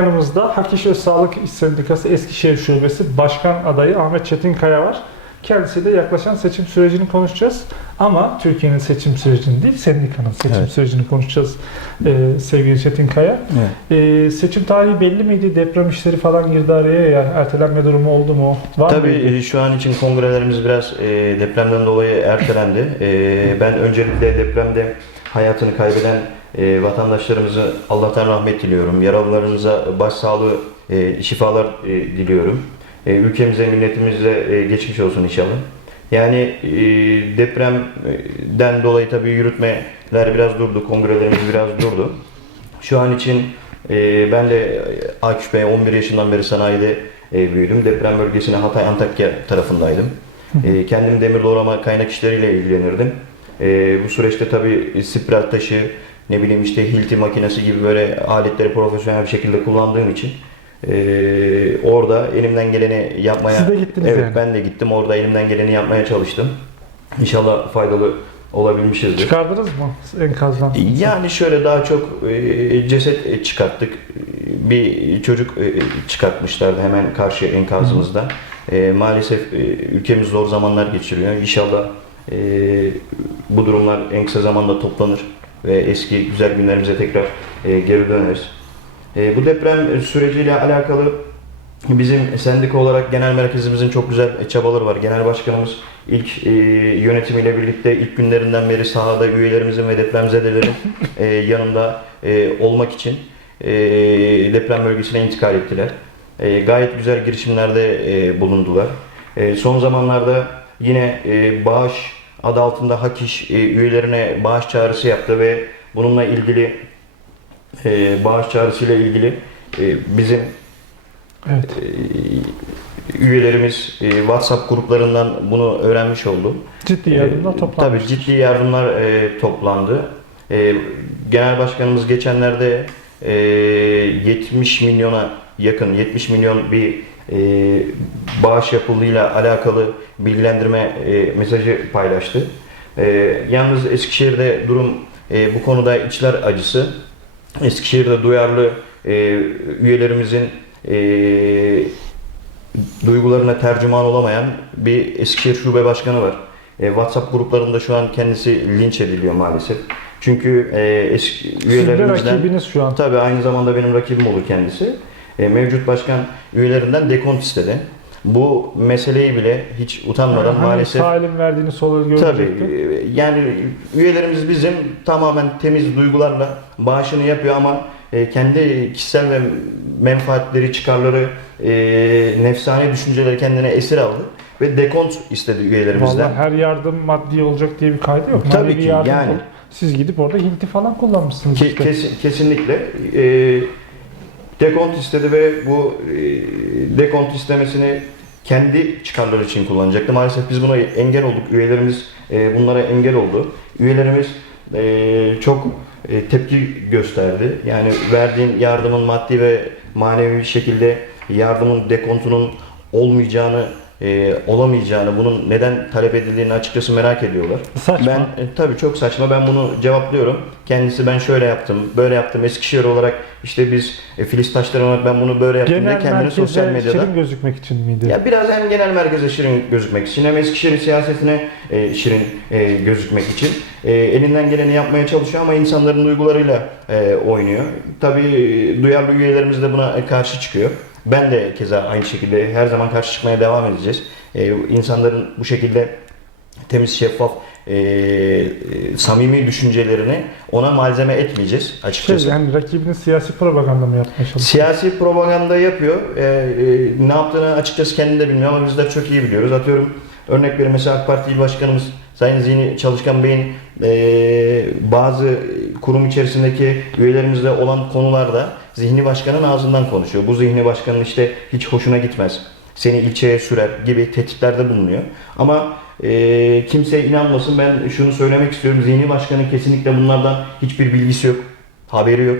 Yanımızda Hak İş ve Sağlık İş Sendikası Eskişehir Şubesi Başkan Adayı Ahmet Çetinkaya var. Kendisiyle yaklaşan seçim sürecini konuşacağız. Ama Türkiye'nin seçim sürecini değil, sendikanın seçim Evet. sürecini konuşacağız ee, sevgili Çetinkaya. Evet. Ee, seçim tarihi belli miydi? Deprem işleri falan girdi araya ya. Ertelenme durumu oldu mu? Var Tabii mıydı? e, şu an için kongrelerimiz biraz e, depremden dolayı ertelendi. E, ben öncelikle depremde hayatını kaybeden e, vatandaşlarımızı Allah'tan rahmet diliyorum. Yaralılarımıza başsağlığı, e, şifalar e, diliyorum. E, ülkemize, milletimize e, geçmiş olsun inşallah. Yani e, depremden dolayı tabii yürütmeler biraz durdu, kongrelerimiz biraz durdu. Şu an için e, ben de Akif Bey 11 yaşından beri sanayide e, büyüdüm. Deprem bölgesine Hatay Antakya tarafındaydım. E, kendim demir doğrama kaynak işleriyle ilgilenirdim. E, bu süreçte tabii spiral taşı, ne bileyim işte hilti makinesi gibi böyle aletleri profesyonel bir şekilde kullandığım için e, orada elimden geleni yapmaya Siz de gittiniz evet yani. ben de gittim orada elimden geleni yapmaya çalıştım. İnşallah faydalı olabilmişizdir. Çıkardınız mı enkazdan? Yani şöyle daha çok e, ceset çıkarttık. Bir çocuk e, çıkartmışlardı hemen karşı enkazımızda. E, maalesef e, ülkemiz zor zamanlar geçiriyor. İnşallah e, bu durumlar en kısa zamanda toplanır ve eski güzel günlerimize tekrar e, geri döneriz. E, bu deprem süreciyle alakalı bizim sendika olarak genel merkezimizin çok güzel çabaları var. Genel başkanımız ilk e, yönetimiyle birlikte ilk günlerinden beri sahada üyelerimizin ve depremzedelerin e, yanında e, olmak için e, deprem bölgesine intikal ettiler. E, gayet güzel girişimlerde e, bulundular. E, son zamanlarda yine e, bağış adı altında Hak İş e, üyelerine bağış çağrısı yaptı ve bununla ilgili e, bağış çağrısıyla ilgili e, bizim Evet. e, üyelerimiz e, WhatsApp gruplarından bunu öğrenmiş oldu. Ciddi yardımlar E, toplanmış. Tabii ciddi yardımlar e, toplandı. E, Genel Başkanımız geçenlerde e, 70 milyona yakın, 70 milyon bir e, bağış yapıldığıyla alakalı bilgilendirme e, mesajı paylaştı. E, yalnız Eskişehir'de durum e, bu konuda içler acısı. Eskişehir'de duyarlı e, üyelerimizin e, duygularına tercüman olamayan bir Eskişehir Şube Başkanı var. E, WhatsApp gruplarında şu an kendisi linç ediliyor maalesef. Çünkü e, eski Sizin de üyelerimizden rakibiniz şu an. tabii aynı zamanda benim rakibim olur kendisi. E, mevcut başkan üyelerinden dekont istedi. Bu meseleyi bile hiç utanmadan hani maalesef sağ elin verdiğini sol Tabii e, yani üyelerimiz bizim tamamen temiz duygularla bağışını yapıyor ama e, kendi kişisel ve menfaatleri, çıkarları, nefsane düşünceleri kendine esir aldı ve dekont istedi üyelerimizden. Vallahi her yardım maddi olacak diye bir kaydı yok. Tabii Manevi ki, yani. Siz gidip orada hinti falan kullanmışsınız Ke- işte. kesin- kesinlikle e, dekont istedi ve bu e, dekont istemesini kendi çıkarları için kullanacaktı. Maalesef biz buna engel olduk. Üyelerimiz e, bunlara engel oldu. Üyelerimiz e, çok e, tepki gösterdi. Yani verdiğin yardımın maddi ve manevi bir şekilde yardımın dekontunun olmayacağını, e, olamayacağını, bunun neden talep edildiğini açıkçası merak ediyorlar. Saçma. Ben e, tabii çok saçma. Ben bunu cevaplıyorum. Kendisi ben şöyle yaptım, böyle yaptım. Eskişehir olarak işte biz e, Filiz Taşları olarak ben bunu böyle yaptım Genel kendini sosyal medyada şirin gözükmek için miydi? ya biraz hem genel merkeze şirin gözükmek için hem Eskişehir'in siyasetine e, şirin e, gözükmek için e, elinden geleni yapmaya çalışıyor ama insanların duygularıyla e, oynuyor. Tabii e, duyarlı üyelerimiz de buna karşı çıkıyor. Ben de keza aynı şekilde her zaman karşı çıkmaya devam edeceğiz. E, insanların bu şekilde temiz, şeffaf, e, e, samimi düşüncelerini ona malzeme etmeyeceğiz Şey, açıkçası. yani rakibinin siyasi propaganda mı yapmaya çalışıyor? Siyasi propaganda yapıyor. Ee, e, ne yaptığını açıkçası kendi de bilmiyor ama bizler çok iyi biliyoruz. Atıyorum örnek veriyorum mesela AK Parti İl Başkanımız Sayın Zihni Çalışkan Bey'in e, bazı kurum içerisindeki üyelerimizle olan konularda Zihni Başkan'ın ağzından konuşuyor. Bu Zihni Başkan'ın işte hiç hoşuna gitmez. Seni ilçeye sürer gibi tehditlerde bulunuyor. Ama e, kimse inanmasın ben şunu söylemek istiyorum. Zihni Başkan'ın kesinlikle bunlardan hiçbir bilgisi yok. Haberi yok.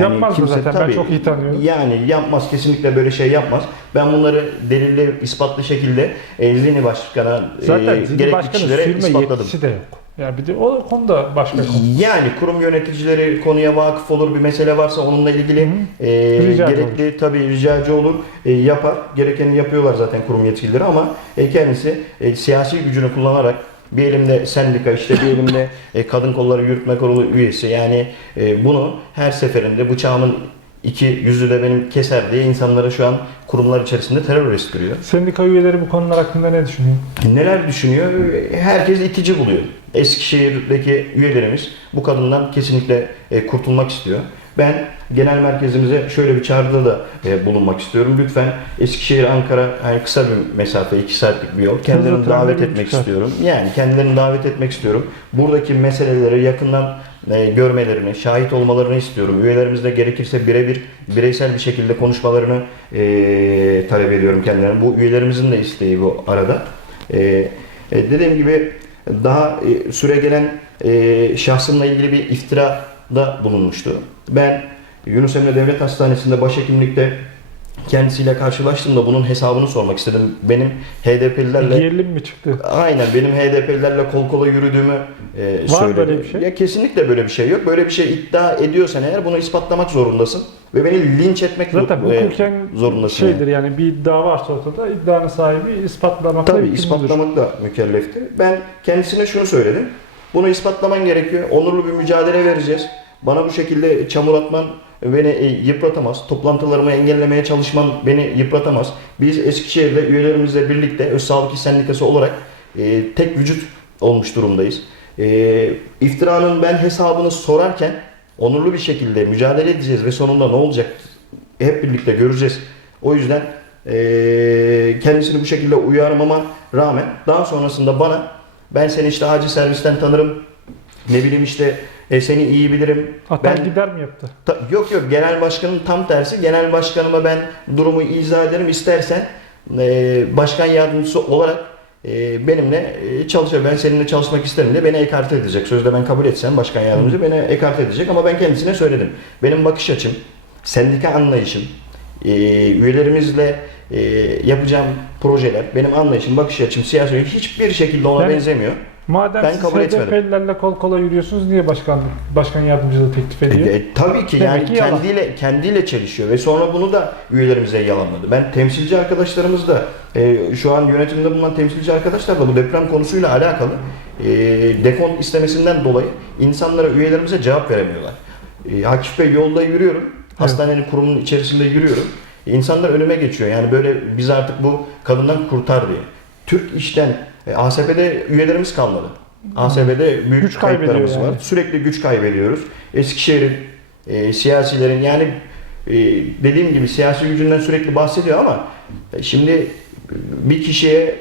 Yapmaz da zaten, ben çok iyi tanıyorum. Yani yapmaz kesinlikle böyle şey yapmaz. Ben bunları delille ispatlı şekilde e, Zihni Başkan'a e, Zaten Zihni gerekli Başkan'ın kişilere sürme ispatladım. yetkisi de yok. Yani bir de o konuda başka konu. Yani kurum yöneticileri konuya vakıf olur, bir mesele varsa onunla ilgili Hı e, gerekli tabii ricacı olur, e, yapar. Gerekeni yapıyorlar zaten kurum yetkilileri ama e, kendisi e, siyasi gücünü kullanarak bir elimde sendika işte bir elimde e, kadın kolları yürütme kurulu üyesi yani e, bunu her seferinde bıçağımın iki yüzü de benim keser diye insanlara şu an kurumlar içerisinde terör estiriyor. Sendika üyeleri bu konular hakkında ne düşünüyor? Neler düşünüyor? Herkes itici buluyor. Eskişehir'deki üyelerimiz bu kadından kesinlikle e, kurtulmak istiyor. Ben genel merkezimize şöyle bir çağrıda da e, bulunmak istiyorum. Lütfen Eskişehir, Ankara yani kısa bir mesafe, 2 saatlik bir yol. Kendilerini davet etmek istiyorum. Yani kendilerini davet etmek istiyorum. Buradaki meseleleri yakından e, görmelerini, şahit olmalarını istiyorum. Üyelerimizle gerekirse birebir, bireysel bir şekilde konuşmalarını e, talep ediyorum kendilerine. Bu üyelerimizin de isteği bu arada. E, e, dediğim gibi daha e, süre gelen e, şahsımla ilgili bir iftirada bulunmuştu. Ben Yunus Emre Devlet Hastanesi'nde başhekimlikte kendisiyle karşılaştığımda bunun hesabını sormak istedim. Benim HDP'lilerle Gerilim mi çıktı? Aynen benim HDP'lilerle kol kola yürüdüğümü e, Var söyledi. böyle bir şey. Ya kesinlikle böyle bir şey yok. Böyle bir şey iddia ediyorsan eğer bunu ispatlamak zorundasın ve beni linç etmek Zaten e, hukuken zorundasın. şeydir yani bir iddia varsa ortada iddianın sahibi ispatlamakla Tabii ispatlamakla mükellefti. Ben kendisine şunu söyledim. Bunu ispatlaman gerekiyor. Onurlu bir mücadele vereceğiz. Bana bu şekilde çamur atman beni e, yıpratamaz. Toplantılarımı engellemeye çalışman beni yıpratamaz. Biz Eskişehir'de üyelerimizle birlikte Öz Sağlık İş Sendikası olarak e, tek vücut olmuş durumdayız. E, iftiranın ben hesabını sorarken onurlu bir şekilde mücadele edeceğiz ve sonunda ne olacak hep birlikte göreceğiz. O yüzden eee, kendisini bu şekilde uyarmama rağmen daha sonrasında bana ben seni işte acil servisten tanırım. Ne bileyim işte e, seni iyi bilirim. Atar Ben gider mi yaptı? Ta- yok yok genel başkanın tam tersi. Genel başkanıma ben durumu izah ederim. İstersen e, başkan yardımcısı olarak e, benimle e, çalışır. Ben seninle çalışmak isterim diye beni ekarte edecek. Sözde ben kabul etsem başkan yardımcısı beni ekarte edecek. Ama ben kendisine söyledim. Benim bakış açım, sendika anlayışım, e, üyelerimizle e, yapacağım projeler, benim anlayışım, bakış açım, siyasi hiçbir şekilde ona Yani- benzemiyor. Madem Ben kabul etmedim. Kol kola yürüyorsunuz niye başkanlık, başkan yardımcılığı teklif E, ediyor? e, tabii ki Demek yani ki yalan. kendiyle kendiyle çelişiyor ve sonra bunu da üyelerimize yalanladı. Ben temsilci arkadaşlarımız da e, şu an yönetimde bulunan temsilci arkadaşlar da bu deprem konusuyla alakalı e, dekon istemesinden dolayı insanlara üyelerimize cevap veremiyorlar. E, Akif Bey yolda yürüyorum. Hastanenin kurumunun içerisinde yürüyorum. İnsanlar önüme geçiyor. Yani böyle biz artık bu kadından kurtar diye. Türk işten e, ASP'de üyelerimiz kalmadı. ASP'de büyük Güç kayıplarımız yani. var. Sürekli güç kaybediyoruz. Eskişehir'in e, siyasilerin yani e, dediğim gibi siyasi gücünden sürekli bahsediyor ama e, şimdi bir kişiye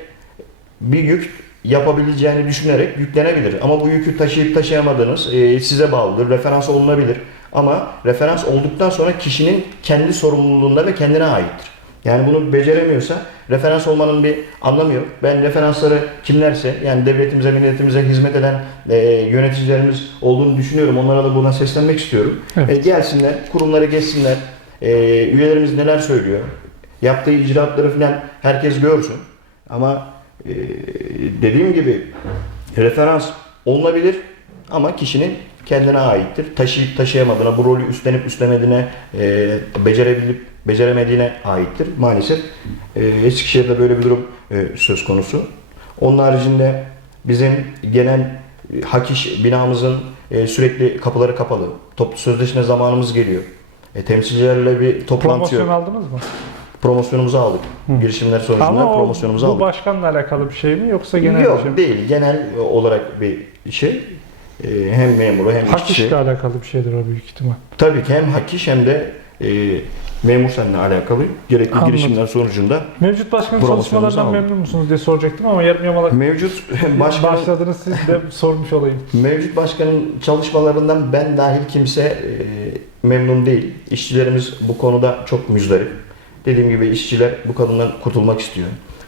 bir yük yapabileceğini düşünerek yüklenebilir. Ama bu yükü taşıyıp taşıyamadığınız e, size bağlıdır, referans olunabilir. Ama referans olduktan sonra kişinin kendi sorumluluğunda ve kendine aittir. Yani bunu beceremiyorsa referans olmanın bir anlamı yok. Ben referansları kimlerse yani devletimize, milletimize hizmet eden e, yöneticilerimiz olduğunu düşünüyorum. Onlara da buna seslenmek istiyorum. Evet. E, gelsinler, kurumları geçsinler. E, üyelerimiz neler söylüyor. Yaptığı icraatları falan herkes görsün. Ama e, dediğim gibi referans olunabilir ama kişinin kendine aittir. Taşıyıp taşıyamadığına, bu rolü üstlenip üstlemediğine, e, becerebilip beceremediğine aittir. Maalesef e, Eskişehir'de böyle bir durum e, söz konusu. Onun haricinde bizim genel e, hak iş binamızın e, sürekli kapıları kapalı. Toplu sözleşme zamanımız geliyor. E, temsilcilerle bir toplantı Promosyon yok. aldınız mı? Promosyonumuzu aldık. Hı. Girişimler sonucunda Ama o, promosyonumuzu bu aldık. başkanla alakalı bir şey mi yoksa genel Yok bir şey mi? değil. Genel olarak bir şey. Ee, hem memuru hem Hak işçi. işle alakalı bir şeydir o büyük ihtimal. Tabii ki hem hak iş hem de e, memur seninle alakalı gerekli Anladım. girişimler sonucunda Mevcut başkanın Promosyonumuzu çalışmalarından memnun musunuz diye soracaktım ama yarım yamalak mevcut başkan başladınız siz de sormuş olayım. mevcut başkanın çalışmalarından ben dahil kimse e, memnun değil. İşçilerimiz bu konuda çok müzdarip. Dediğim gibi işçiler bu kadından kurtulmak istiyor.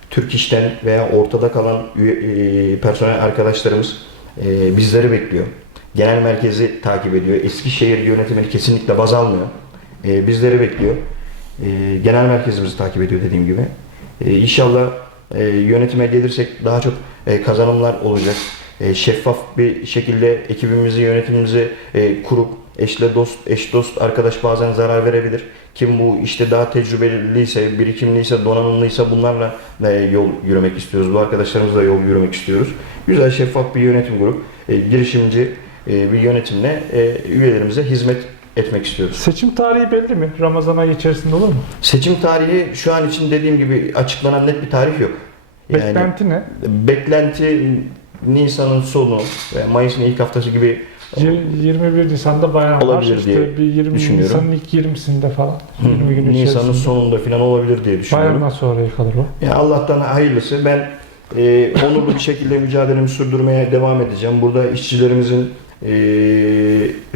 Türk işten veya ortada kalan üye- e, personel arkadaşlarımız e, bizleri bekliyor. Genel merkezi takip ediyor. Eskişehir yönetimini kesinlikle baz almıyor. E, bizleri bekliyor. E, genel merkezimizi takip ediyor dediğim gibi. E, inşallah e, yönetime gelirsek daha çok e, kazanımlar olacak. E, şeffaf bir şekilde ekibimizi, yönetimimizi e, kurup eşle dost, eş dost arkadaş bazen zarar verebilir. Kim bu işte daha tecrübeliyse, birikimliyse, donanımlıysa bunlarla e, yol yürümek istiyoruz. Bu arkadaşlarımızla yol yürümek istiyoruz. Güzel, şeffaf bir yönetim kurup e, girişimci bir yönetimle üyelerimize hizmet etmek istiyoruz. Seçim tarihi belli mi? Ramazan ayı içerisinde olur mu? Seçim tarihi şu an için dediğim gibi açıklanan net bir tarih yok. Yani Beklenti ne? beklenti Nisan'ın sonu ve Mayıs'ın ilk haftası gibi Y- 21 Nisan'da bayram Olabilir var. diye İşte bir 20 düşünüyorum. Nisan'ın ilk 20'sinde falan. 20 gün Nisan'ın sonunda falan olabilir diye düşünüyorum. Bayramdan sonraya kalır o. Yani Allah'tan hayırlısı. Ben e, onurlu bir şekilde mücadelemi sürdürmeye devam edeceğim. Burada işçilerimizin e,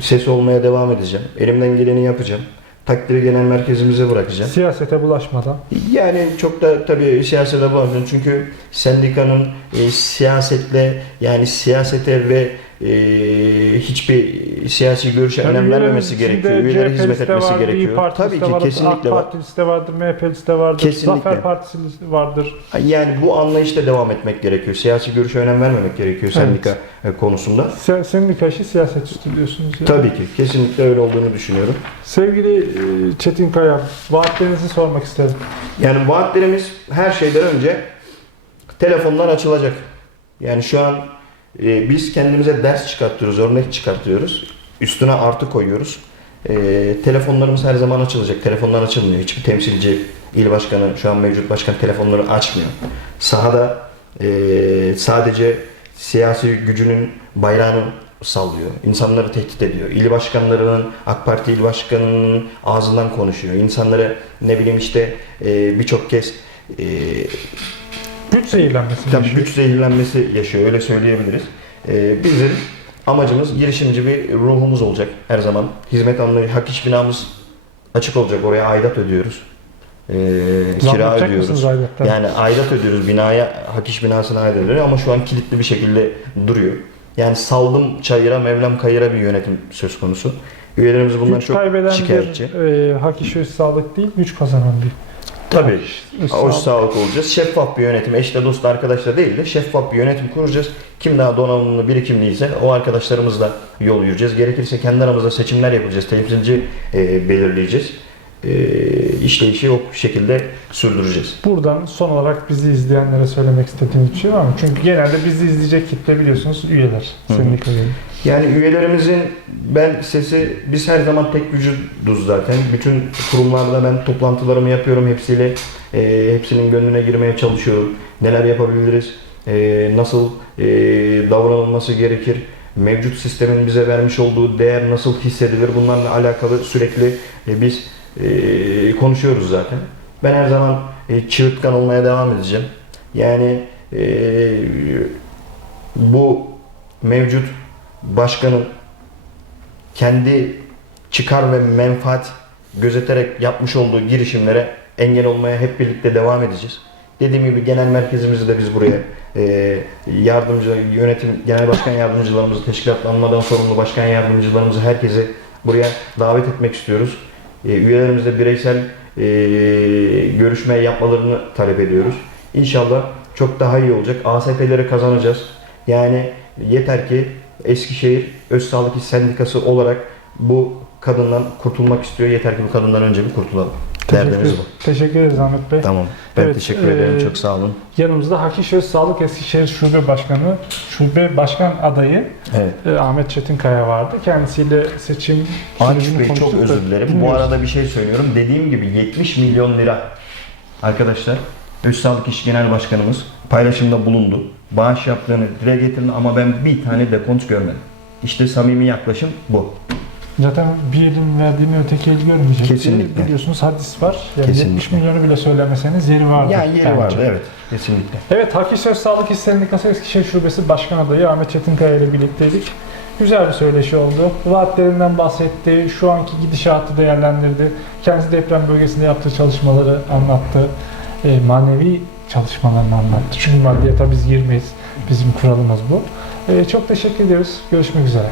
sesi olmaya devam edeceğim. Elimden geleni yapacağım. Takdiri genel merkezimize bırakacağım. Siyasete bulaşmadan. Yani çok da tabii siyasete bağlı çünkü sendikanın e, siyasetle yani siyasete ve e, hiçbir siyasi görüşe Yani önem vermemesi gerekiyor. Üyelere CHP'lisi hizmet etmesi var, İYİ gerekiyor. Partisi Tabii ki vardır, kesinlikle AK var. Partisi de vardır, MHP'lisi de vardır, Kesinlikle. Zafer Partisi vardır. Yani bu anlayışla devam etmek gerekiyor. Siyasi görüşe önem vermemek gerekiyor sendika e, konusunda. Se- Sendika işi siyaset üstü diyorsunuz. ya. Tabii ki kesinlikle öyle olduğunu düşünüyorum. Sevgili e, Çetin Kaya, vaatlerinizi sormak isterim. Yani vaatlerimiz her şeyden önce telefonlar açılacak. Yani şu an e, biz kendimize ders çıkartıyoruz, örnek çıkartıyoruz. Üstüne artı koyuyoruz. E, telefonlarımız her zaman açılacak. Telefonlar açılmıyor. Hiçbir temsilci, il başkanı, şu an mevcut başkan telefonları açmıyor. Sahada e, sadece siyasi gücünün bayrağını sallıyor. İnsanları tehdit ediyor. İl başkanlarının, AK Parti il başkanının ağzından konuşuyor. İnsanları ne bileyim işte e, birçok kez e, Güç zehirlenmesi. Tabii yaşıyor. güç zehirlenmesi yaşıyor öyle söyleyebiliriz. Ee, bizim amacımız girişimci bir ruhumuz olacak her zaman. Hizmet anlayışı, hak iş binamız açık olacak. Oraya aidat ödüyoruz. Ee, kira yapacak ödüyoruz. aidattan? Yani aidat ödüyoruz binaya, hak iş binasına aidat ödüyoruz ama şu an kilitli bir şekilde duruyor. Yani saldım çayıra, mevlam kayıra bir yönetim söz konusu. Üyelerimiz bundan güç çok kaybeden şikayetçi. bir e, hak işi sağlık değil, güç kazanan bir. Tabii. öz Hoş sağlık. sağlık olacağız. Şeffaf bir yönetim, eşle dost arkadaşla değil de şeffaf bir yönetim kuracağız. Kim daha donanımlı, birikimliyse o arkadaşlarımızla yol yürüyeceğiz. Gerekirse kendi aramızda seçimler yapacağız. Temsilci e, belirleyeceğiz. E, işleyişi o şekilde sürdüreceğiz. Buradan son olarak bizi izleyenlere söylemek istediğiniz bir şey var mı? Çünkü genelde bizi izleyecek kitle biliyorsunuz üyeler. Sendika. Yani üyelerimizin ben sesi, biz her zaman tek vücuduz zaten. Bütün kurumlarda ben toplantılarımı yapıyorum hepsiyle. e, hepsinin gönlüne girmeye çalışıyorum. Neler yapabiliriz, e, nasıl e, davranılması gerekir, mevcut sistemin bize vermiş olduğu değer nasıl hissedilir bunlarla alakalı sürekli e, biz e, konuşuyoruz zaten. Ben her zaman e, çığırtkan olmaya devam edeceğim. Yani e, bu mevcut başkanın kendi çıkar ve menfaat gözeterek yapmış olduğu girişimlere engel olmaya hep birlikte devam edeceğiz. Dediğim gibi genel merkezimizi de biz buraya e, yardımcı, yönetim, genel başkan yardımcılarımızı, teşkilatlanmadan sorumlu başkan yardımcılarımızı herkese buraya davet etmek istiyoruz. E, bireysel e, görüşme yapmalarını talep ediyoruz. İnşallah çok daha iyi olacak. ASP'leri kazanacağız. Yani yeter ki Eskişehir Öz Sağlık İş Sendikası olarak bu kadından kurtulmak istiyor. Yeter ki bu kadından önce bir kurtulalım. Derdimiz Teşekkür, bu. teşekkür ederiz Ahmet Bey. Tamam. Ben Evet, teşekkür ederim. e, Çok sağ olun. Yanımızda Hak İş Öz Sağlık Eskişehir Şube Başkanı, Şube Başkan adayı Evet. e, Ahmet Çetinkaya vardı. Kendisiyle seçim sürecini Bey çok özür dilerim. Bu arada bir şey söylüyorum. Dediğim gibi 70 milyon lira arkadaşlar Öz Sağlık İş Genel Başkanımız paylaşımda bulundu. Bağış yaptığını dile getirdi ama ben bir tane dekont görmedim. İşte samimi yaklaşım bu. Zaten bir elin verdiğini öteki el görmeyecek. Kesinlikle. Biliyorsunuz hadis var. Yani Kesinlikle. 70 milyonu bile söylemeseniz yeri vardı. Yani yeri bence. vardı evet. Kesinlikle. Evet, Hak İş Söz Sağlık İş Sendikası Eskişehir Şubesi Başkan Adayı Ahmet Çetinkaya ile birlikteydik. Güzel bir söyleşi oldu. Vaatlerinden bahsetti, şu anki gidişatı değerlendirdi. Kendisi deprem bölgesinde yaptığı çalışmaları anlattı. E, manevi çalışmalarını anlattı. Çünkü maddiyata biz girmeyiz. Bizim kuralımız bu. E, çok teşekkür ediyoruz. Görüşmek üzere.